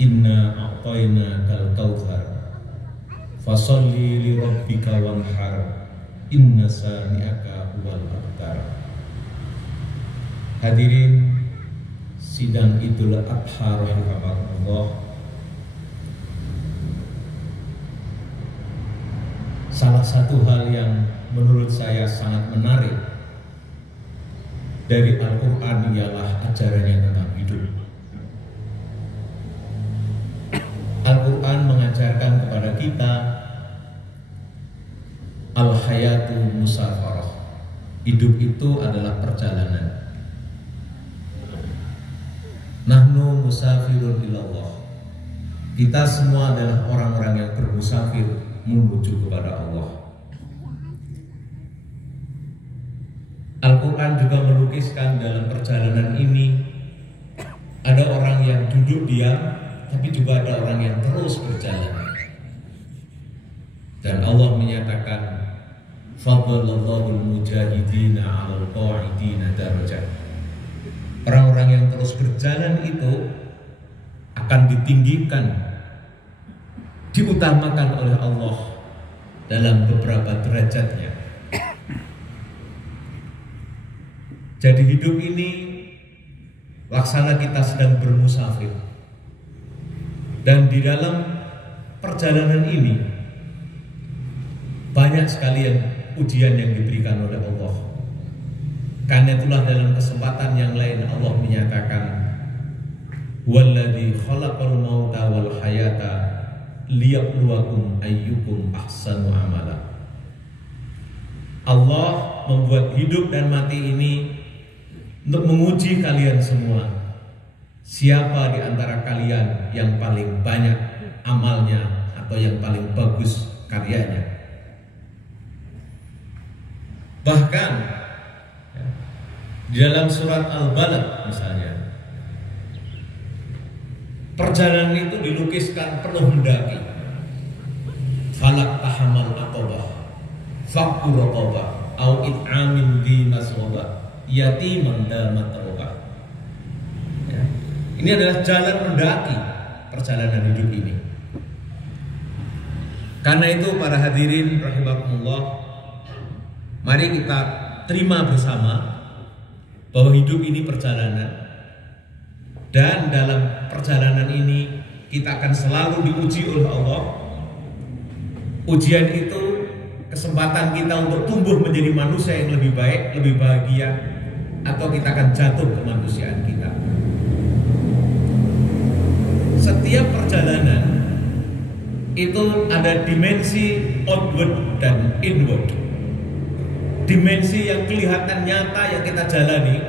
Inna a'tainakal kautsar fasholli li rabbika wanhar inna sani'aka huwal abtar. Hadirin sidang Idul Adha rahimakumullah, salah satu hal yang menurut saya sangat menarik dari Al-Quran ialah ajarannya tentang hidup. Al-Quran mengajarkan kepada kita al-hayatu musafarah. Hidup itu adalah perjalanan. Nahnu musafirun ilallah. Kita semua adalah orang-orang yang bermusafir menuju kepada Allah. Al-Quran juga melukiskan dalam perjalanan ini ada orang yang duduk diam, tapi juga ada orang yang terus berjalan. Dan Allah menyatakan fadlallahu al-mujahidina 'alal qa'idina darajat. Orang-orang yang terus berjalan itu akan ditinggikan, diutamakan oleh Allah dalam beberapa derajatnya. Jadi hidup ini laksana kita sedang bermusafir. Dan di dalam perjalanan ini banyak sekali ujian yang diberikan oleh Allah. Karena itulah dalam kesempatan yang lain Allah menyatakan walladzi khalaqal mauta wal hayata liyabluwakum ayyukum ahsanu amala. Allah membuat hidup dan mati ini untuk menguji kalian semua. Siapa di antara kalian yang paling banyak amalnya atau yang paling bagus karyanya? Bahkan di dalam surat Al-Balad misalnya, perjalanan itu dilukiskan penuh mendaki. Falak tahamal aqabah, fakku raqabah, au it'amin di maswabah, yatiman dal matrobah. Ini adalah jalan mendaki perjalanan hidup ini. Karena itu para hadirin rahimakumullah, mari kita terima bersama bahwa hidup ini perjalanan. Dan dalam perjalanan ini kita akan selalu diuji oleh Allah. Ujian itu kesempatan kita untuk tumbuh menjadi manusia yang lebih baik, lebih bahagia, atau kita akan jatuh kemanusiaan kita. Setiap perjalanan itu ada dimensi outward dan inward. Dimensi yang kelihatan nyata yang kita jalani,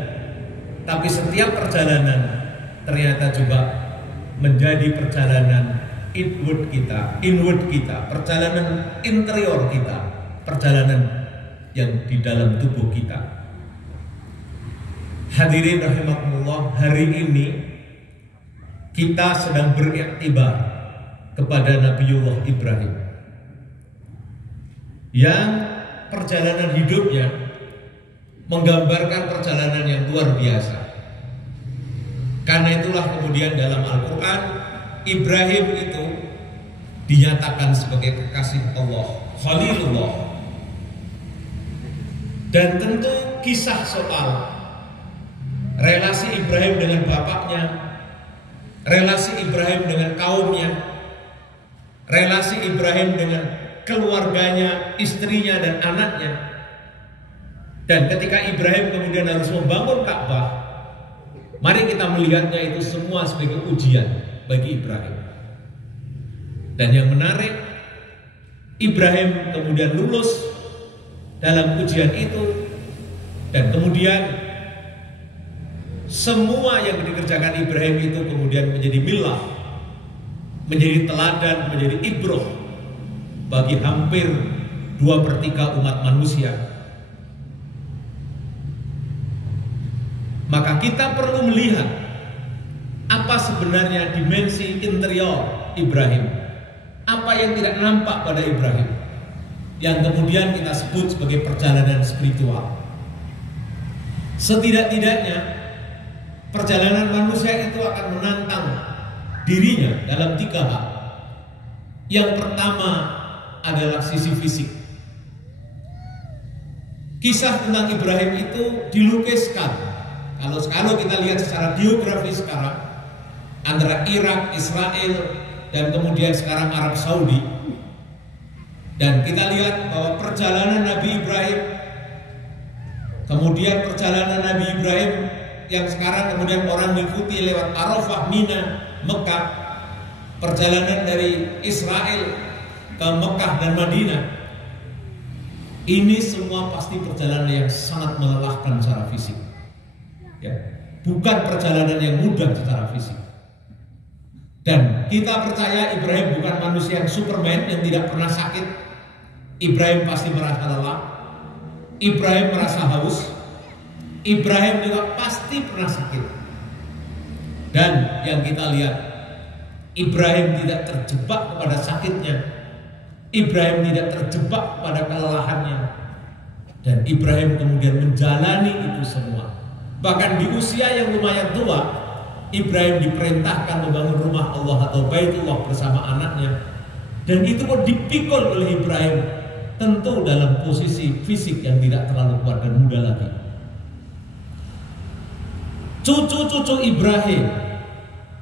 tapi setiap perjalanan ternyata juga menjadi perjalanan inward kita, perjalanan interior kita, perjalanan yang di dalam tubuh kita. Hadirin rahimakumullah, hari ini kita sedang beriktibar kepada Nabiullah Ibrahim yang perjalanan hidupnya menggambarkan perjalanan yang luar biasa. Karena itulah kemudian dalam Al-Quran Ibrahim itu dinyatakan sebagai kekasih Allah, Khalilullah. Dan tentu kisah soal relasi Ibrahim dengan bapaknya, relasi Ibrahim dengan kaumnya, relasi Ibrahim dengan keluarganya, istrinya dan anaknya. Dan ketika Ibrahim kemudian harus membangun Ka'bah, mari kita melihatnya itu semua sebagai ujian bagi Ibrahim. Dan yang menarik, Ibrahim kemudian lulus dalam ujian itu, dan kemudian semua yang dikerjakan Ibrahim itu kemudian menjadi milah, menjadi teladan, menjadi ibroh bagi hampir 2/3 umat manusia. maka kita perlu melihat apa sebenarnya dimensi interior Ibrahim, apa yang tidak nampak pada Ibrahim, yang kemudian kita sebut sebagai perjalanan spiritual. Setidak-tidaknya perjalanan manusia itu akan menantang dirinya dalam 3 hal. Yang pertama adalah sisi fisik. Kisah tentang Ibrahim itu dilukiskan. Kalau kita lihat secara geografi sekarang, antara Irak, Israel, dan kemudian sekarang Arab Saudi, dan kita lihat bahwa perjalanan Nabi Ibrahim, kemudian perjalanan Nabi Ibrahim yang sekarang kemudian orang mengikuti lewat Arafah, Mina, Mekah, perjalanan dari Israel ke Mekah dan Madinah, ini semua pasti perjalanan yang sangat melelahkan secara fisik, ya, bukan perjalanan yang mudah secara fisik. Dan kita percaya Ibrahim bukan manusia yang Superman yang tidak pernah sakit. Ibrahim pasti merasa lelah, Ibrahim merasa haus, Ibrahim juga pasti pernah sakit. Dan yang kita lihat, Ibrahim tidak terjebak kepada sakitnya, Ibrahim tidak terjebak pada kelelahannya, dan Ibrahim kemudian menjalani itu semua. Bahkan di usia yang lumayan tua, Ibrahim diperintahkan membangun rumah Allah atau Baitullah bersama anaknya, dan itu pun dipikul oleh Ibrahim, tentu dalam posisi fisik yang tidak terlalu kuat dan muda lagi. Cucu-cucu Ibrahim,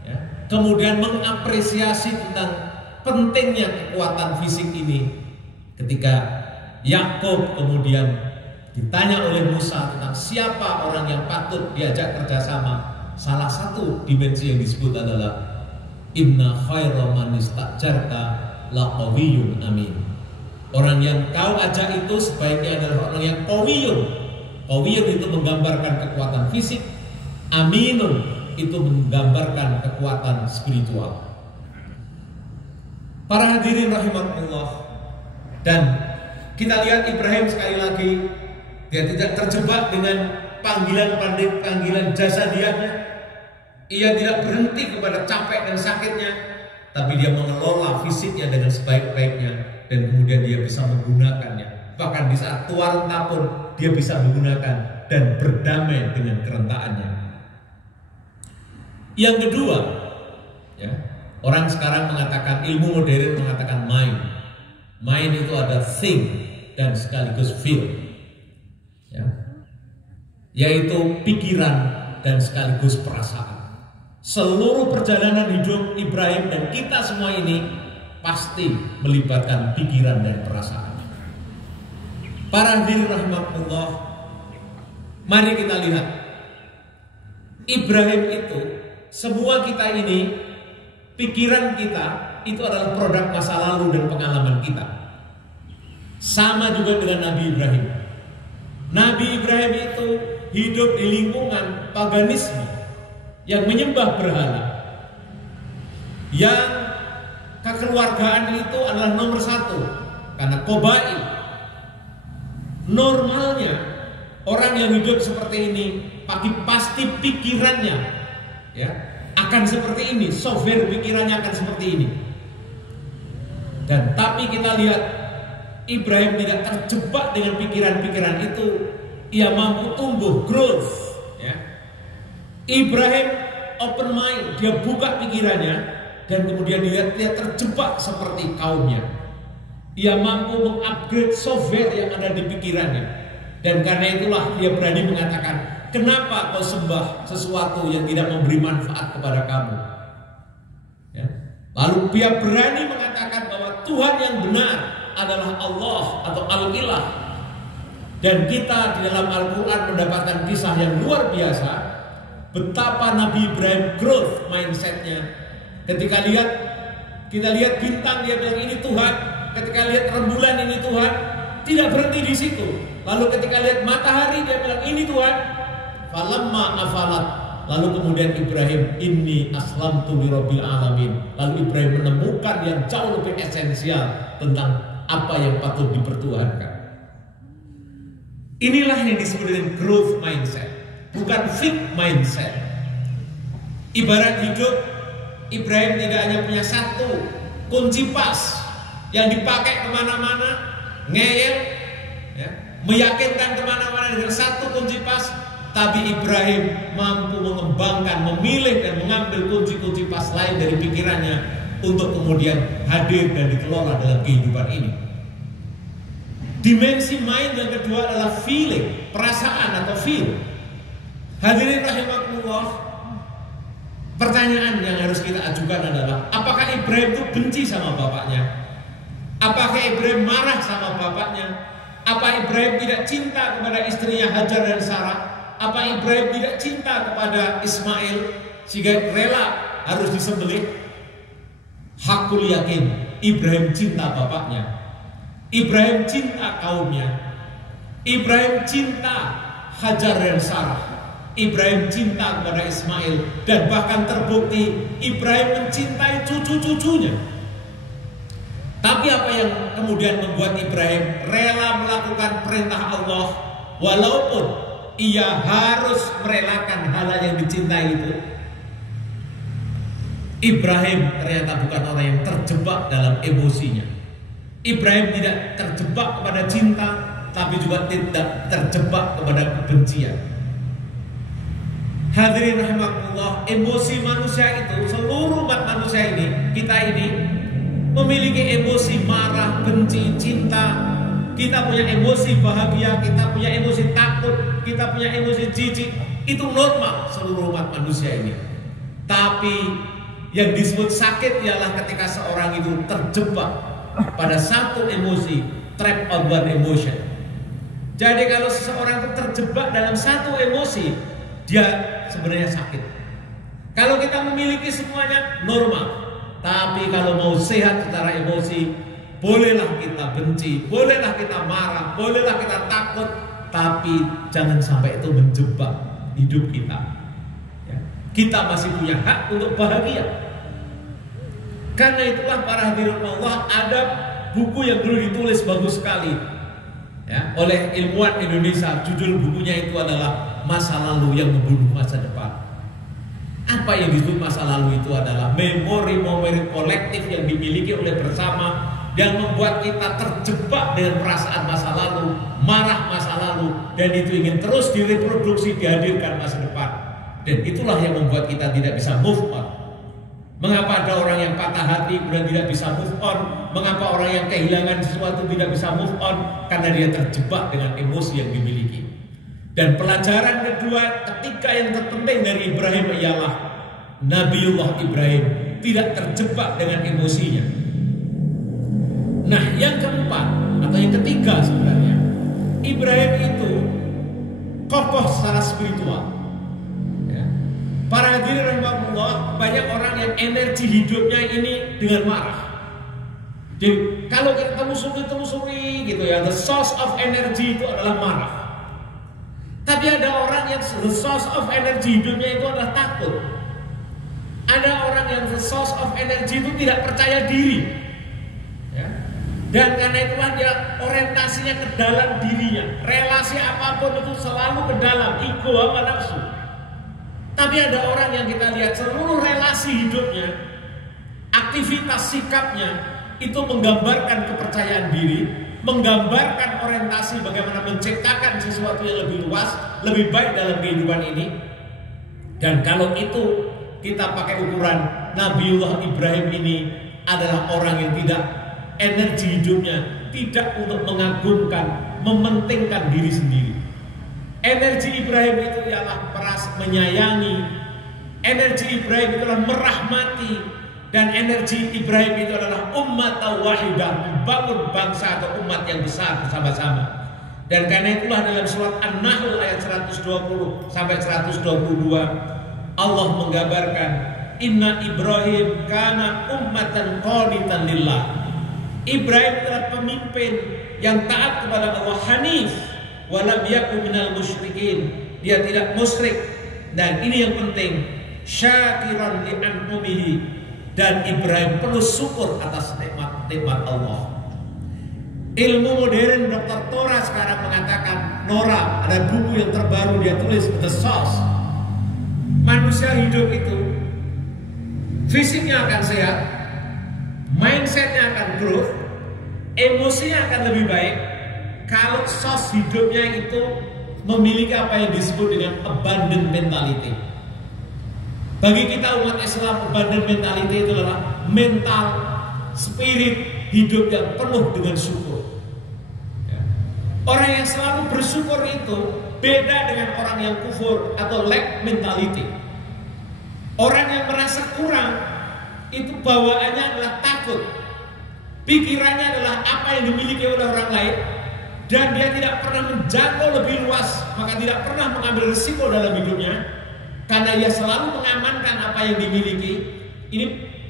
ya, kemudian mengapresiasi tentang pentingnya kekuatan fisik ini ketika Yakub kemudian ditanya oleh Musa tentang siapa orang yang patut diajak kerjasama. Salah satu dimensi yang disebut adalah inna khaira man istajarta laqawiyyun amin. Orang yang kau ajak itu sebaiknya adalah orang yang qawiyun. Qawiyun itu menggambarkan kekuatan fisik, aminun itu menggambarkan kekuatan spiritual. Para hadirin rahimakumullah, dan kita lihat Ibrahim sekali lagi, dia tidak terjebak dengan panggilan jasadiahnya. Ia tidak berhenti kepada capek dan sakitnya, tapi dia mengelola fisiknya dengan sebaik-baiknya, dan kemudian dia bisa menggunakannya. Bahkan di saat tua renta pun dia bisa menggunakan dan berdamai dengan kerentaannya. Yang kedua, ya, orang sekarang mengatakan, ilmu modern mengatakan mind. Mind itu ada think dan sekaligus feel, ya, yaitu pikiran dan sekaligus perasaan. Seluruh perjalanan hidup Ibrahim dan kita semua ini pasti melibatkan pikiran dan perasaan. Para hadirin rahimakumullah, mari kita lihat Ibrahim itu, semua kita ini, pikiran kita itu adalah produk masa lalu dan pengalaman kita. Sama juga dengan Nabi Ibrahim. Nabi Ibrahim itu hidup di lingkungan paganisme yang menyembah berhala, yang kekeluargaan itu adalah nomor 1 karena qabail. Normalnya orang yang hidup seperti ini pasti pikirannya, ya, akan seperti ini, software pikirannya akan seperti ini. Dan tapi kita lihat Ibrahim tidak terjebak dengan pikiran-pikiran itu. Ia mampu tumbuh, growth, ya. Ibrahim open mind, dia buka pikirannya, dan kemudian dia terjebak seperti kaumnya. Ia mampu mengupgrade software yang ada di pikirannya, dan karena itulah dia berani mengatakan, kenapa kau sembah sesuatu yang tidak memberi manfaat kepada kamu, ya. Lalu dia berani mengatakan bahwa Tuhan yang benar adalah Allah atau Al-Ilah. Dan kita di dalam Al-Quran mendapatkan kisah yang luar biasa, betapa Nabi Ibrahim growth mindsetnya. Ketika kita lihat bintang, dia bilang ini Tuhan. Ketika lihat rembulan, ini Tuhan. Tidak berhenti di situ. Lalu ketika lihat matahari, dia bilang ini Tuhan. Falamma afalat, lalu kemudian Ibrahim, inni aslamtu lirabbil alamin. Lalu Ibrahim menemukan yang jauh lebih esensial tentang apa yang patut dipertuhankan. Inilah yang disebut dengan growth mindset. bukan fixed mindset. Ibarat hidup, Ibrahim tidak hanya punya satu kunci pas yang dipakai kemana-mana, ngeyel, ya, meyakinkan kemana-mana dengan satu kunci pas, tapi Ibrahim mampu mengembangkan, memilih dan mengambil kunci-kunci pas lain dari pikirannya untuk kemudian hadir dan dikelola dalam kehidupan ini. Dimensi mind yang kedua adalah feeling, perasaan atau feel. Hadirin rahimakumullah, pertanyaan yang harus kita ajukan adalah, apakah Ibrahim itu benci sama bapaknya? Apakah Ibrahim marah sama bapaknya? Apa Ibrahim tidak cinta kepada istrinya Hajar dan Sarah? Apa Ibrahim tidak cinta kepada Ismail sehingga rela harus disembelih? Hakul yakin Ibrahim cinta bapaknya, Ibrahim cinta kaumnya, Ibrahim cinta Hajar dan Sarah, Ibrahim cinta kepada Ismail, dan bahkan terbukti Ibrahim mencintai cucu-cucunya. Tapi apa yang kemudian membuat Ibrahim rela melakukan perintah Allah walaupun ia harus merelakan hal yang dicintai itu? Ibrahim ternyata bukan orang yang terjebak dalam emosinya. Ibrahim tidak terjebak kepada cinta, tapi juga tidak terjebak kepada kebencian. Hadirin rahimakumullah, emosi manusia itu, seluruh umat manusia ini, kita ini memiliki emosi marah, benci, cinta. Kita punya emosi bahagia, kita punya emosi takut, kita punya emosi jijik. Itu normal seluruh umat manusia ini. Tapi yang disebut sakit ialah ketika seorang itu terjebak pada satu emosi, trap on one emotion. Jadi kalau seseorang itu terjebak dalam satu emosi, dia sebenarnya sakit. Kalau kita memiliki semuanya normal. Tapi kalau mau sehat secara emosi, bolehlah kita benci, bolehlah kita marah, bolehlah kita takut, tapi jangan sampai itu menjebak hidup kita. Ya. Kita masih punya hak untuk bahagia. Karena itulah para hadirin Allah, ada buku yang dulu ditulis bagus sekali, ya, oleh ilmuwan Indonesia. Judul bukunya itu adalah Masa Lalu yang Membunuh Masa Depan. Apa yang disebut masa lalu itu adalah memori-memori kolektif yang dimiliki oleh bersama, yang membuat kita terjebak dengan perasaan masa lalu, marah masa lalu, dan itu ingin terus direproduksi, dihadirkan masa depan. Dan itulah yang membuat kita tidak bisa move on. Mengapa ada orang yang patah hati kemudian tidak bisa move on? Mengapa orang yang kehilangan sesuatu tidak bisa move on? Karena dia terjebak dengan emosi yang dimiliki. Dan pelajaran kedua, ketiga yang terpenting dari Ibrahim ialah Nabiullah Ibrahim tidak terjebak dengan emosinya. Nah, yang keempat atau yang ketiga sebenarnya, Ibrahim itu kokoh secara spiritual. Ya. Para hadirin rahimakumullah, banyak orang yang energi hidupnya ini dengan marah. Jadi kalau kita telusuri gitu ya, the source of energy itu adalah marah. Tapi ada orang yang the source of energy hidupnya itu adalah takut. Ada orang yang the source of energy itu tidak percaya diri, ya. Dan karena itulah dia orientasinya ke dalam dirinya. Relasi apapun itu selalu ke dalam, ego sama nafsu. Tapi ada orang yang kita lihat seluruh relasi hidupnya, aktivitas sikapnya itu menggambarkan kepercayaan diri, menggambarkan orientasi bagaimana menciptakan sesuatu yang lebih luas, lebih baik dalam kehidupan ini. Dan kalau itu kita pakai ukuran, Nabiullah Ibrahim ini adalah orang yang tidak, energi hidupnya tidak untuk mengagumkan, mementingkan diri sendiri. Energi Ibrahim itu ialah menyayangi. Energi Ibrahim itu adalah merahmati. Dan energi Ibrahim itu adalah umat wahidah, membangun bangsa atau umat yang besar bersama-sama. Dan karena itulah dalam surat An-Nahl ayat 120 sampai 122 Allah menggambarkan, Inna Ibrahim kana ummatan qanitan lillah. Ibrahim adalah pemimpin yang taat kepada Allah, hanif, wa lam yakun minal musyrikin. Dia tidak musyrik. Dan ini yang penting, syakiran li an'umihi. Dan Ibrahim perlu syukur atas nikmat-nikmat Allah. Ilmu modern, Dr. Tora sekarang mengatakan, Nora, ada buku yang terbaru dia tulis, The Source. Manusia hidup itu fisiknya akan sehat, mindsetnya akan growth, emosinya akan lebih baik kalau source hidupnya itu memiliki apa yang disebut dengan abundant mentality. Bagi kita umat Islam, abundant mentality itu adalah mental, spirit hidup yang penuh dengan syukur. Orang yang selalu bersyukur itu beda dengan orang yang kufur atau lack mentality. Orang yang merasa kurang itu bawaannya adalah takut. Pikirannya adalah apa yang dimiliki oleh orang lain, dan dia tidak pernah menjangkau lebih luas, maka tidak pernah mengambil risiko dalam hidupnya karena dia selalu mengamankan apa yang dimiliki. Ini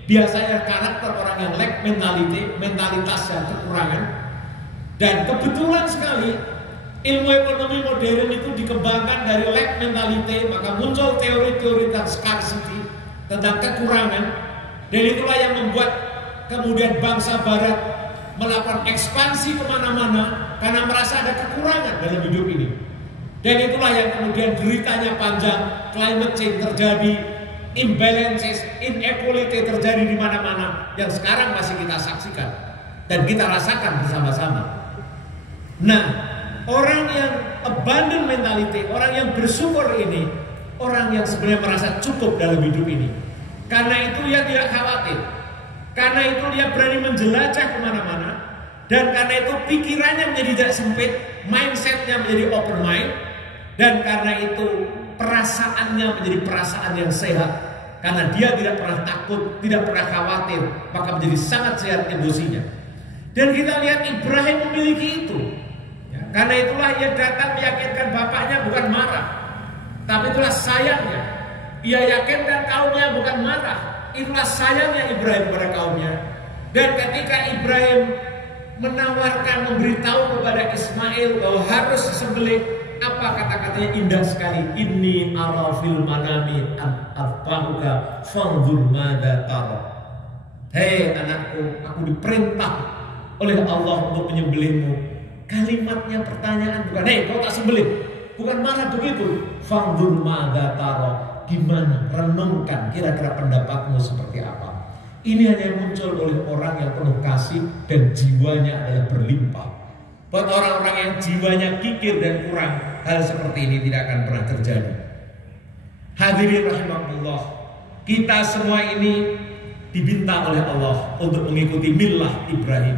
biasanya karakter orang yang lack mentality, mentalitas yang kekurangan. Dan kebetulan sekali ilmu ekonomi modern itu dikembangkan dari lack mentality, maka muncul teori-teori tentang scarcity, tentang kekurangan. Dan itulah yang membuat kemudian bangsa barat melakukan ekspansi kemana-mana karena merasa ada kekurangan dalam hidup ini. Dan itulah yang kemudian deritanya panjang, climate change terjadi, imbalances, inequality terjadi di mana-mana yang sekarang masih kita saksikan dan kita rasakan bersama-sama. Nah, orang yang abundant mentality, orang yang bersyukur ini, orang yang sebenarnya merasa cukup dalam hidup ini. Karena itu dia tidak khawatir, karena itu dia berani menjelajah kemana-mana, dan karena itu pikirannya menjadi tidak sempit, mindsetnya menjadi open mind, dan karena itu perasaannya menjadi perasaan yang sehat. Karena dia tidak pernah takut, tidak pernah khawatir, maka menjadi sangat sehat emosinya. Dan kita lihat Ibrahim memiliki itu. Karena itulah ia datang meyakinkan bapaknya bukan marah, tapi itulah sayangnya. Ia yakinkan kaumnya bukan marah, itulah sayangnya Ibrahim kepada kaumnya. Dan ketika Ibrahim menawarkan, memberitahu kepada Ismail bahwa harus disembelih, apa kata-katanya indah sekali. Inni ara fil manami an arfa'uka fanzur madza tara. Hei anakku, aku diperintah oleh Allah untuk menyembelihmu. Kalimatnya pertanyaan, bukan hei kau tak sembelih, bukan marah begitu. Fanzur madza tara, gimana, renungkan kira-kira pendapatmu seperti apa. Ini hanya muncul oleh orang yang penuh kasih dan jiwanya adalah berlimpah. Buat orang-orang yang jiwanya kikir dan kurang, hal seperti ini tidak akan pernah terjadi. Hadirin rahimahullah, kita semua ini dibintang oleh Allah untuk mengikuti millah Ibrahim,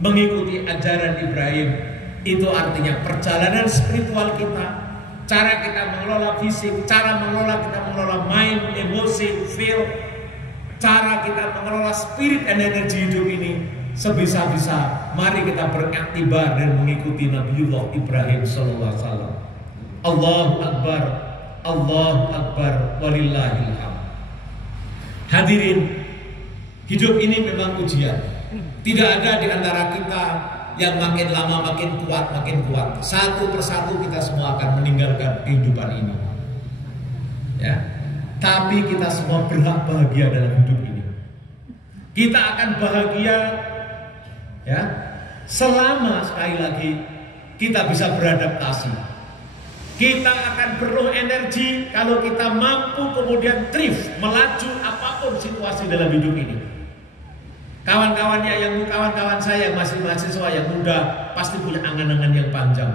mengikuti ajaran Ibrahim. Itu artinya perjalanan spiritual kita, cara kita mengelola fisik, cara kita mengelola mind, emosi, feel, cara kita mengelola spirit dan energi hidup ini. Sebisa-bisa mari kita beriktibar dan mengikuti Nabiullah Ibrahim sallallahu alaihi wasallam. Allahu Akbar, Allahu Akbar, walillahil hamd. Hadirin, hidup ini memang ujian. Tidak ada di antara kita yang makin lama makin kuat. Satu persatu kita semua akan meninggalkan kehidupan ini. Ya. Tapi kita semua berhak bahagia dalam hidup ini. Kita akan bahagia, ya, selama sekali lagi kita bisa beradaptasi. Kita akan perlu energi kalau kita mampu kemudian thrift, melaju apapun situasi dalam hidup ini. Kawan-kawan saya yang masih mahasiswa yang muda pasti punya angan-angan yang panjang.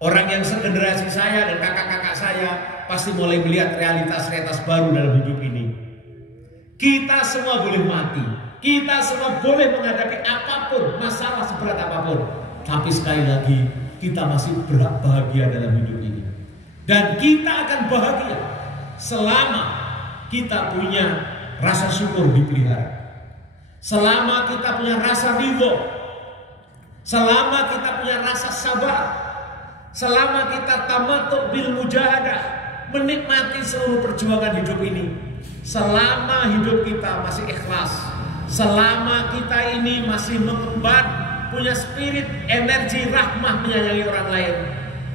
Orang yang segenerasi saya dan kakak-kakak saya pasti mulai melihat realitas-realitas baru dalam hidup ini. Kita semua boleh mati, kita semua boleh menghadapi apapun, masalah seberat apapun. Tapi sekali lagi, kita masih berhak bahagia dalam hidup ini. Dan kita akan bahagia selama kita punya rasa syukur dipelihara. Selama kita punya rasa ridho, selama kita punya rasa sabar, selama kita tamattu bil mujahadah, menikmati seluruh perjuangan hidup ini, selama hidup kita masih ikhlas, selama kita ini masih mengemban, punya spirit, energi, rahmah menyayangi orang lain,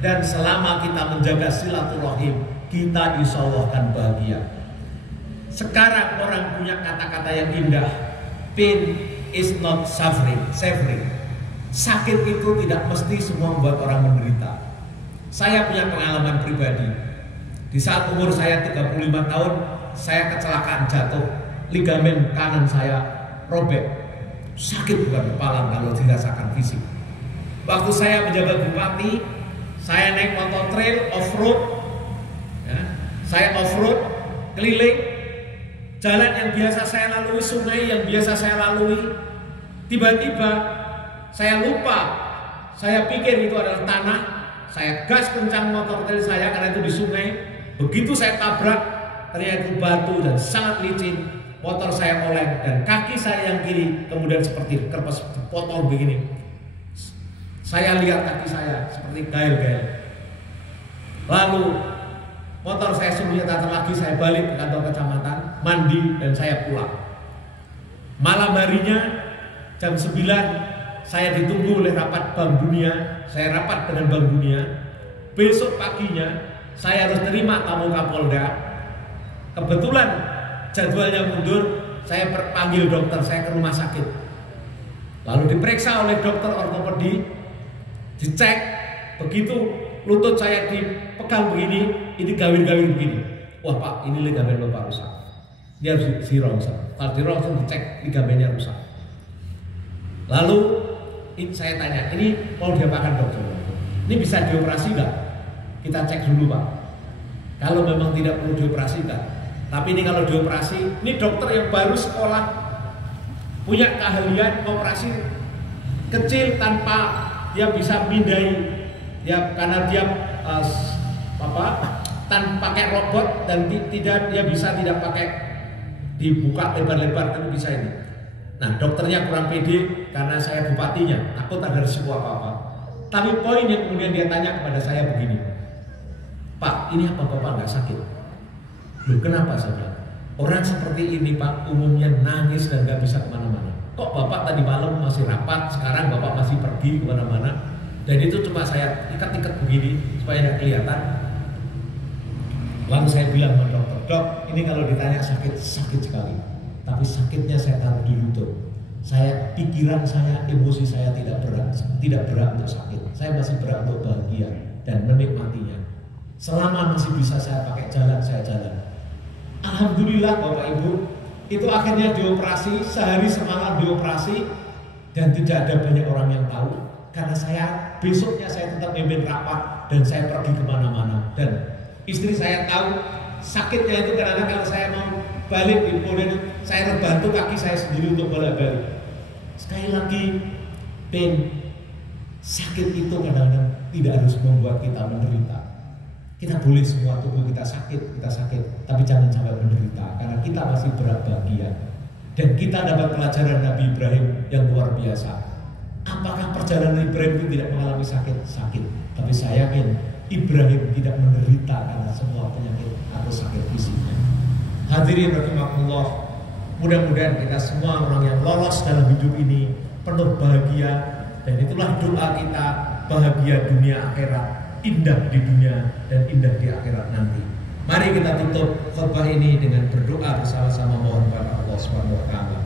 dan selama kita menjaga silaturahim, kita insya Allah akan bahagia. Sekarang orang punya kata-kata yang indah, pain is not suffering. sakit itu tidak mesti semua membuat orang menderita. Saya punya pengalaman pribadi. Di saat umur saya 35 tahun, saya kecelakaan jatuh, ligamen kanan saya robek. Sakit bukan kepala kalau dirasakan fisik. Waktu saya menjabat bupati, saya naik motor trail off-road, ya, saya off-road keliling jalan yang biasa saya lalui, sungai yang biasa saya lalui. Tiba-tiba saya lupa, saya pikir itu adalah tanah. Saya gas kencang motor trail saya karena itu di sungai. Begitu saya tabrak, ternyata itu batu dan sangat licin. Motor saya oleng dan kaki saya yang kiri kemudian seperti kertas potong begini. Saya lihat kaki saya seperti gael-gael. Lalu motor saya suruh nyetar lagi, saya balik ke kantor kecamatan, mandi dan saya pulang. Malam harinya jam 9 saya ditunggu oleh rapat Bank Dunia. Saya rapat dengan Bank Dunia. Besok paginya saya harus terima tamu Kapolda. Kebetulan jadwalnya mundur, saya panggil dokter saya ke rumah sakit. Lalu diperiksa oleh dokter ortopedi, dicek, begitu lutut saya dipegang begini, ini gawir-gawir begini. Wah Pak, ini ligamen Bapak rusak. Dia harus dirongsok. Kalau dirongsok dicek ligamennya rusak. Lalu saya tanya, ini mau diapakan dokter? Ini bisa dioperasi nggak? Kita cek dulu Pak. Kalau memang tidak perlu dioperasi nggak? Tapi ini kalau dioperasi, ini dokter yang baru sekolah, punya keahlian operasi kecil tanpa dia bisa mindai, ya karena dia tanpa pakai robot dan tidak dia bisa tidak pakai dibuka lebar-lebar tapi bisa ini. Nah dokternya kurang pede karena saya bupatinya, takut ada risiko apa-apa. Tapi poin yang kemudian dia tanya kepada saya begini, Pak, ini apa Bapak nggak sakit? Loh kenapa saja? Orang seperti ini Pak umumnya nangis dan nggak bisa kemana-mana. Kok Bapak tadi malam masih rapat, sekarang Bapak masih pergi kemana-mana? Dan itu cuma saya ikat-ikat begini supaya nggak kelihatan. Lalu saya bilang sama dokter, Dok, ini kalau ditanya sakit sekali. Tapi sakitnya saya taruh di lutut. Pikiran saya, emosi saya tidak berat untuk sakit. Saya masih berat untuk bahagia dan menikmatinya. Selama masih bisa saya pakai jalan, saya jalan. Alhamdulillah Bapak Ibu, itu akhirnya dioperasi, sehari semalam dioperasi dan tidak ada banyak orang yang tahu karena besoknya saya tetap memimpin rapat dan saya pergi kemana-mana dan istri saya tahu sakitnya itu karena kalau saya mau balik kemudian saya harus bantu kaki saya sendiri untuk balik. Sekali lagi, sakit itu kadang-kadang tidak harus membuat kita menderita. Kita boleh semua tubuh kita sakit, tapi jangan sampai menderita karena kita masih berat bahagia. Dan kita dapat pelajaran Nabi Ibrahim yang luar biasa. Apakah perjalanan Ibrahim itu tidak mengalami sakit? Sakit. Tapi saya yakin Ibrahim tidak menderita karena semua penyakit atau sakit fisiknya. Hadirin rahimakumullah, mudah-mudahan kita semua orang yang lolos dalam hidup ini penuh bahagia. Dan itulah doa kita, bahagia dunia akhirat. Indah di dunia dan indah di akhirat nanti. Mari kita tutup khutbah ini dengan berdoa bersama-sama mohon kepada Allah Subhanahu wa taala.